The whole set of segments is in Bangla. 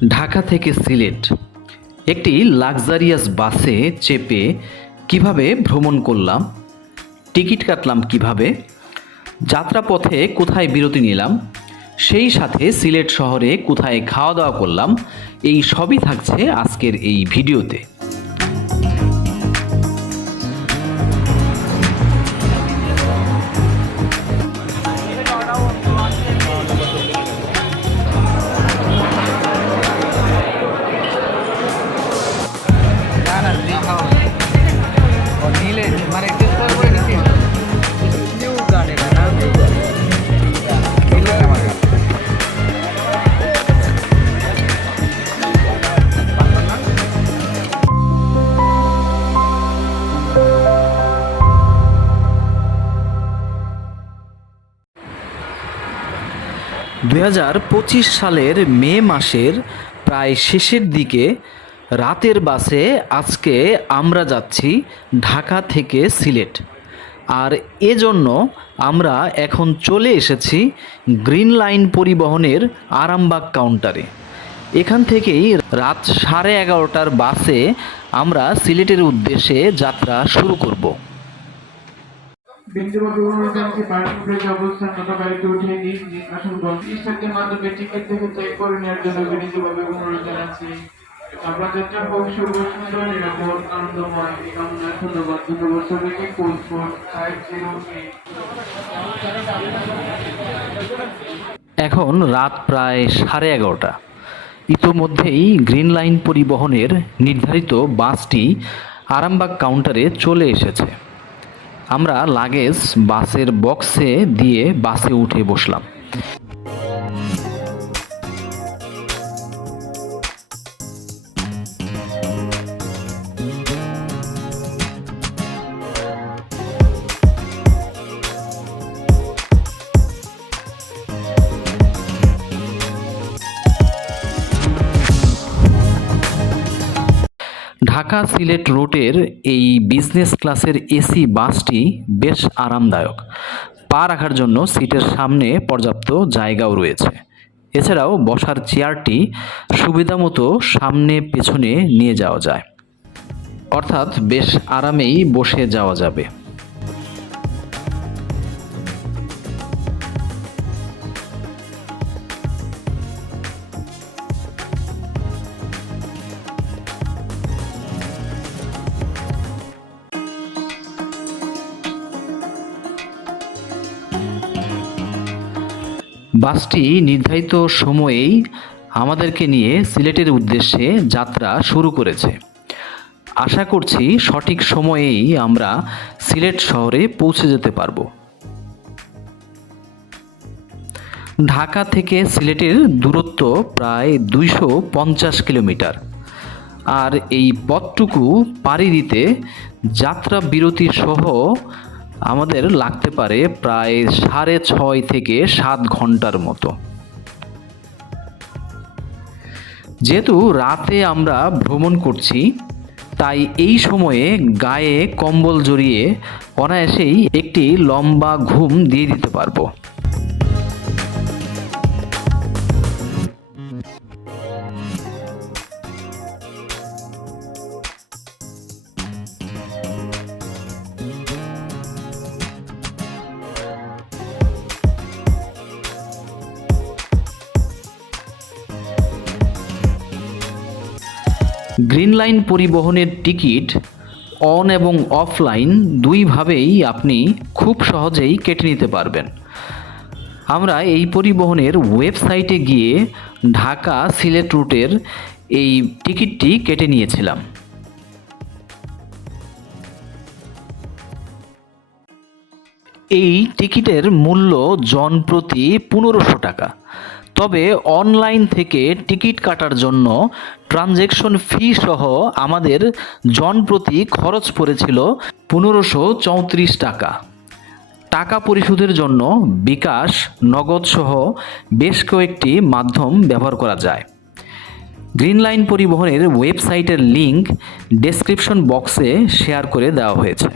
ঢাকা থেকে সিলেট একটি লাক্সারিয়াস বাসে চেপে কিভাবে ভ্রমণ করলাম, টিকিট কাটলাম কিভাবে, যাত্রাপথে কোথায় বিরতি নিলাম, সেই সাথে সিলেট শহরে কোথায় খাওয়া দাওয়া করলাম, এই সবই থাকছে আজকের এই ভিডিওতে। (2025) সালের মে মাসের প্রায় শেষের দিকে রাতের বাসে আজকে আমরা যাচ্ছি ঢাকা থেকে সিলেট। আর এজন্য আমরা এখন চলে এসেছি গ্রিন লাইন পরিবহনের আরামবাগ কাউন্টারে। এখান থেকেই রাত 11:30টার বাসে আমরা সিলেটের উদ্দেশ্যে যাত্রা শুরু করব। বিন্দুবাবু অনুযায়ী পার্কিং ব্রেকে অবস্থান কত গাড়িতে উঠে নিজ নিজ আসন স্টার্টের মাধ্যমে টিকিট থেকে চেক করে নেওয়ার জন্য বিনীতভাবে অনুরোধ জানাচ্ছি। আপনার যাত্রা হোক শুভ সুন্দর নিরাপদ আনন্দময় এই কামনা ধন্যবাদ। ধন্যবাদ সবাইকে। কোড 508। এখন রাত প্রায় 11:30। ইতোমধ্যেই গ্রিন লাইন পরিবহনের নির্ধারিত বাসটি আরামবাগ কাউন্টারে চলে এসেছে। আমরা লাগেজ বাসের বক্সে দিয়ে বাসে উঠে বসলাম। ঢাকা সিলেট রুটের এই বিজনেস ক্লাসের এসি বাসটি বেশ আরামদায়ক। পা রাখার জন্য সিটের সামনে পর্যাপ্ত জায়গাও রয়েছে। এছাড়াও বসার চেয়ারটি সুবিধামতো সামনে পেছনে নিয়ে যাওয়া যায়, অর্থাৎ বেশ আরামেই বসে যাওয়া যাবে। বাসটি নির্ধারিত সময়েই আমাদেরকে নিয়ে সিলেটের উদ্দেশ্যে যাত্রা শুরু করেছে। আশা করছি সঠিক সময়েই আমরা সিলেট শহরে পৌঁছে যেতে পারব। ঢাকা থেকে সিলেটের দূরত্ব প্রায় 250 কিলোমিটার। আর এই পথটুকু পাড়ি দিতে যাত্রা বিরতি সহ আমাদের লাগতে পারে প্রায় 6.5 থেকে 7 ঘন্টার মতো। যেহেতু রাতে আমরা ভ্রমণ করছি, তাই এই সময়ে গায়ে কম্বল জড়িয়ে অনায়াসেই একটি লম্বা ঘুম দিয়ে দিতে পারবো। গ্রিন লাইন পরিবহনের টিকিট অন এবং অফলাইন দুইভাবেই আপনি খুব সহজেই কেটে নিতে পারবেন। আমরা এই পরিবহনের ওয়েবসাইটে গিয়ে ঢাকা সিলেট রুটের এই টিকিটটি কেটে নিয়েছিলাম। এই টিকিটের মূল্য জনপ্রতি 1500 টাকা। তবে অনলাইন থেকে টিকিট কাটার জন্য ট্রানজ্যাকশন ফি সহ আমাদের জনপ্রতি খরচ পড়েছিল 1534 টাকা। টাকা পরিশোধের জন্য বিকাশ, নগদ সহ বেশ কয়েকটি মাধ্যম ব্যবহার করা যায়। গ্রিন লাইন পরিবহনের ওয়েবসাইটের লিংক ডেসক্রিপশন বক্সে শেয়ার করে দেওয়া হয়েছে।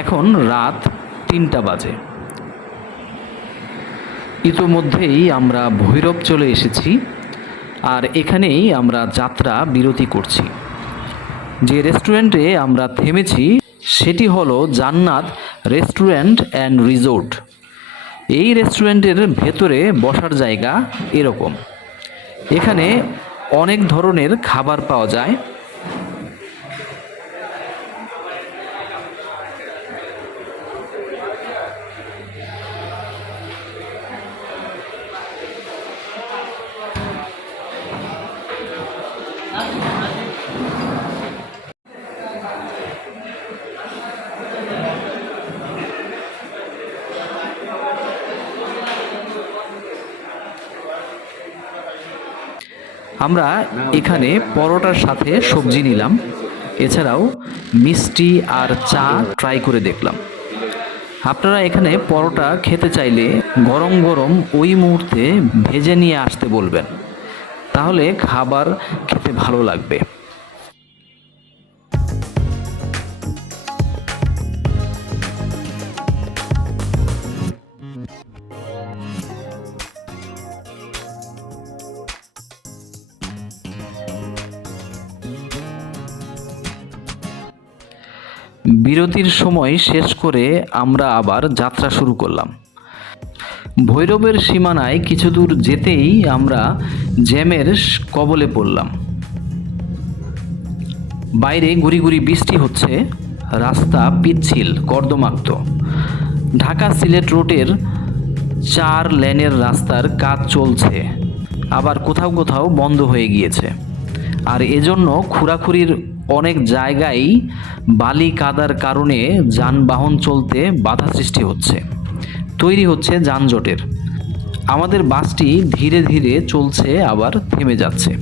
এখন রাত 3টা বাজে। ইতোমধ্যেই আমরা ভৈরব চলে এসেছি, আর এখানেই আমরা যাত্রা বিরতি করছি। যে রেস্টুরেন্টে আমরা থেমেছি সেটি হলো জান্নাত রেস্টুরেন্ট অ্যান্ড রিসোর্ট। এই রেস্টুরেন্টের ভেতরে বসার জায়গা এরকম। এখানে অনেক ধরনের খাবার পাওয়া যায়। আমরা এখানে পরোটার সাথে সবজি নিলাম, এছাড়াও মিষ্টি আর চা ট্রাই করে দেখলাম। আপনারা এখানে পরোটা খেতে চাইলে গরম গরম ওই মুহূর্তে ভেজে নিয়ে আসতে বলবেন, তাহলে খাবার খেতে ভালো লাগবে। বিরতির সময় শেষ করে আমরা আবার যাত্রা শুরু করলাম। ভৈরবের সীমানায় কিছু দূর যেতেই আমরা জ্যামের কবলে পড়লাম। বাইরে গুড়ি গুড়ি বৃষ্টি হচ্ছে, রাস্তা পিচ্ছিল কর্দমাক্ত। ঢাকা সিলেট রোডের 4 লেনের রাস্তার কাজ চলছে, আবার কোথাও কোথাও বন্ধ হয়ে গিয়েছে, আর এজন্য খোঁড়াখুড়ির অনেক জায়গায় বালি কাদার কারণে যানবাহন চলতে বাধা সৃষ্টি হচ্ছে, তৈরি হচ্ছে যানজটের। আমাদের বাসটি ধীরে ধীরে চলছে, আবার থেমে যাচ্ছে।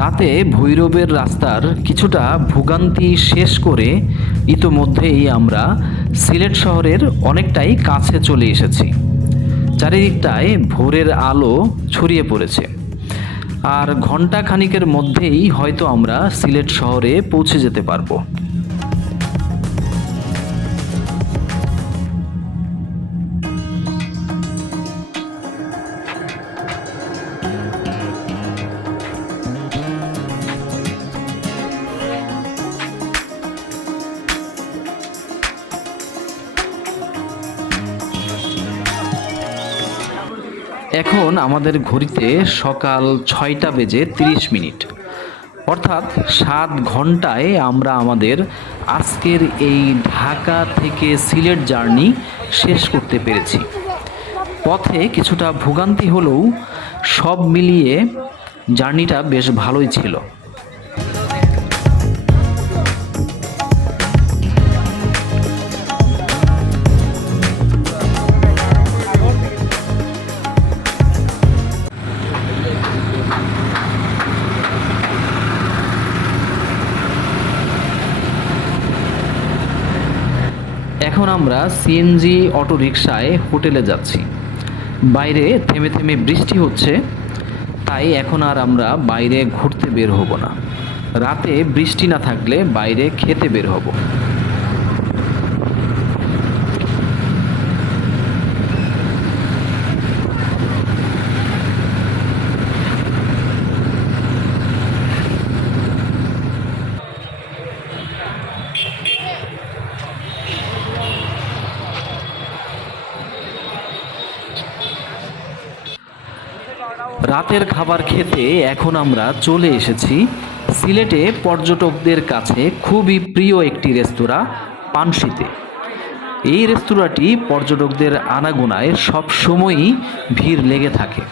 রাতে ভৈরবের রাস্তার কিছুটা ভোগান্তি শেষ করে ইতোমধ্যেই আমরা সিলেট শহরের অনেকটাই কাছে চলে এসেছি। চারিদিকটায় ভোরের আলো ছড়িয়ে পড়েছে, আর ঘন্টা খানিকের মধ্যেই হয়তো আমরা সিলেট শহরে পৌঁছে যেতে পারবো। এখন আমাদের ঘড়িতে সকাল 6টা বেজে 30 মিনিট, অর্থাৎ 7 ঘন্টায় আমরা আমাদের আজকের এই ঢাকা থেকে সিলেট জার্নি শেষ করতে পেরেছি। পথে কিছুটা ভোগান্তি হলেও সব মিলিয়ে জার্নিটা বেশ ভালোই ছিল। এখন আমরা সিএনজি অটো রিকশায় হোটেলে যাচ্ছি। বাইরে থেমে থেমে বৃষ্টি হচ্ছে, তাই এখন আর আমরা বাইরে ঘুরতে বের হব না। রাতে বৃষ্টি না থাকলে বাইরে খেতে বের হব। রাতের খাবার খেতে এখন আমরা চলে এসেছি সিলেটে পর্যটকদের কাছে খুবই প্রিয় একটি রেস্তোরাঁ পানশিতে। এই রেস্তোরাঁটি পর্যটকদের আনাগোনায় সব সময়ই ভিড় লেগে থাকে।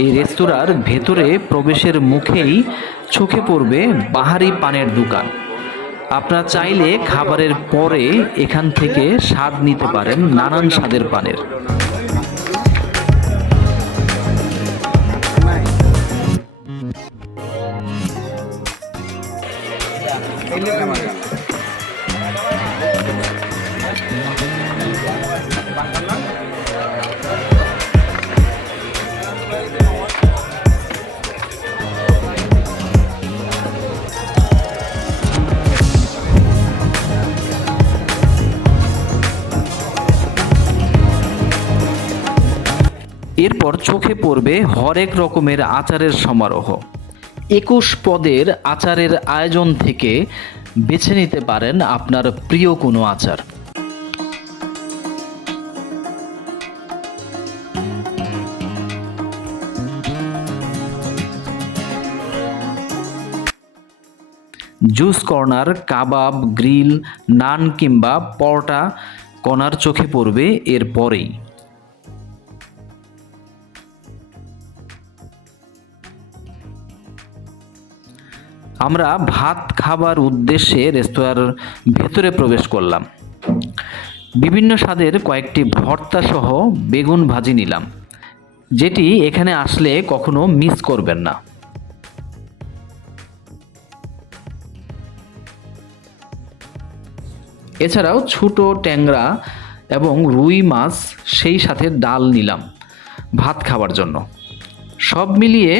এই রেস্তোরাঁর ভেতরে প্রবেশের মুখেই চোখে পড়বে বাহারি পানের দোকান। আপনারা চাইলে খাবারের পরে এখান থেকে স্বাদ নিতে পারেন নানান স্বাদের পানের। এরপর চোখে পড়বে হরেক রকমের আচারের সমারোহ। 21 পদের আচারের আয়োজন থেকে বেছে নিতে পারেন আপনার প্রিয় কোনো আচার। জুস কর্নার, কাবাব, গ্রিল, নান কিংবা পরোটা কর্নার চোখে পড়বে এর পরেই। আমরা ভাত খাবার উদ্দেশ্যে রেস্তোরাঁর ভেতরে প্রবেশ করলাম। বিভিন্ন স্বাদের কয়েকটি ভর্তা সহ বেগুন ভাজি নিলাম, যেটি এখানে আসলে কখনো মিস করবেন না। এছাড়াও ছোট ট্যাংরা এবং রুই মাছ, সেই সাথে ডাল নিলাম ভাত খাবার জন্য। সব মিলিয়ে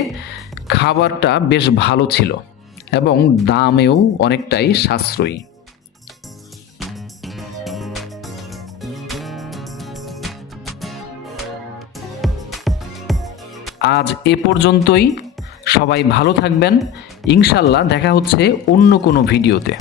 খাবারটা বেশ ভালো ছিল এবং দামেও অনেকটাই সাশ্রয়ী। আজ এ পর্যন্তই। সবাই ভালো থাকবেন। ইনশাল্লাহ দেখা হচ্ছে অন্য কোনো ভিডিওতে।